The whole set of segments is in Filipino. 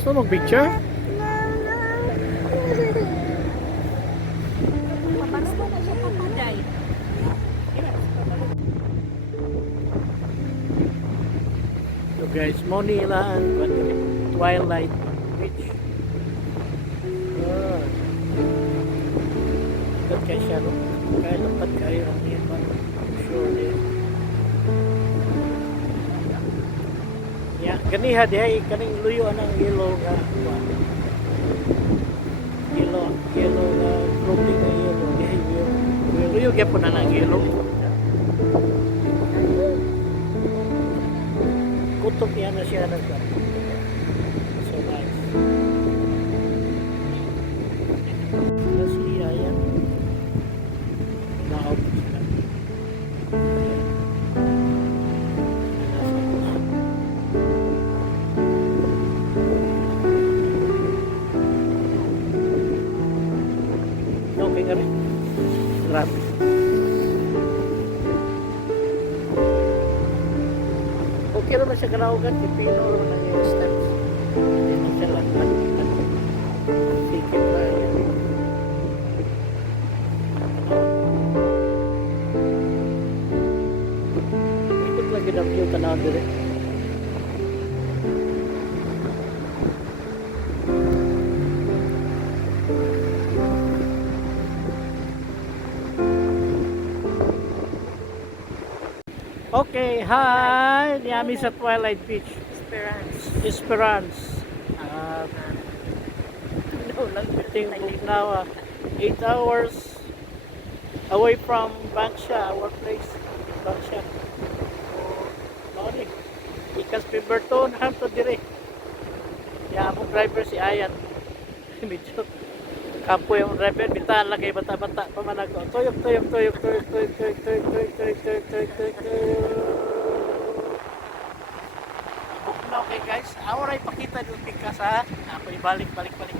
Gusto mo mag-picture? Papasko na siya papaday. So guys, Monila and Twilight Beach. Ah. Dapat kayo siya, no? Kaya dapat kayo ang iyan. Sure din. Ya, ganiha dihay kaning luyo anang yellow nga kuwan. Yellow na floating na yellow dihay luyo gyapon na nang yellow. Kutok yan na siya nag so nice. Kasi ayan. Wow. Okay ka rin. Grabe. Okay naman siya kalawagan. Pipino naman ang yung steps. Hindi naman siya lang. Sikip na yun. Ikot lagi na view tanaw dire. Okay, hi! Niyami sa Twilight Beach. Esperance. No, lang Ting Bugnawa. 8 hours away from Bangsha, our place. Bangsha. Morning. Ikas Piberton, hanto dire. Ya, among driver si Ayan. Medyo kapo yung driver, bitahan lang kay bata-bata pa man ako. Tuyok. Okay guys, awara ipakita yung pikas ha. Ako ibalik. Tuyok.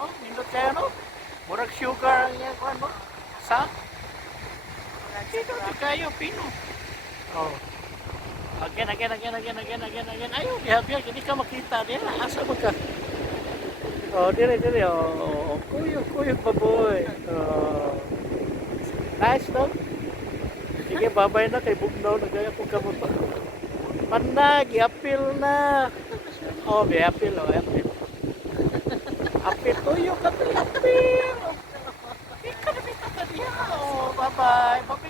No, nindot kayo no? Murag sugar ang yan, no? Sa? Dito kayo, pino. Oh. Again. Ayaw, biya, hindi ka makita nila. Asa mo ka? Oh, dire. Oh, kuyog pa boy. Oh. Nice, no? Sige, babay na kay Bugnaw. Nagaya ko kamot pa. Manag, i-appeal na. Oh, may appeal. Appeal, tuyok ka to, appeal. Ika na bita ka niya. Oh, bye-bye.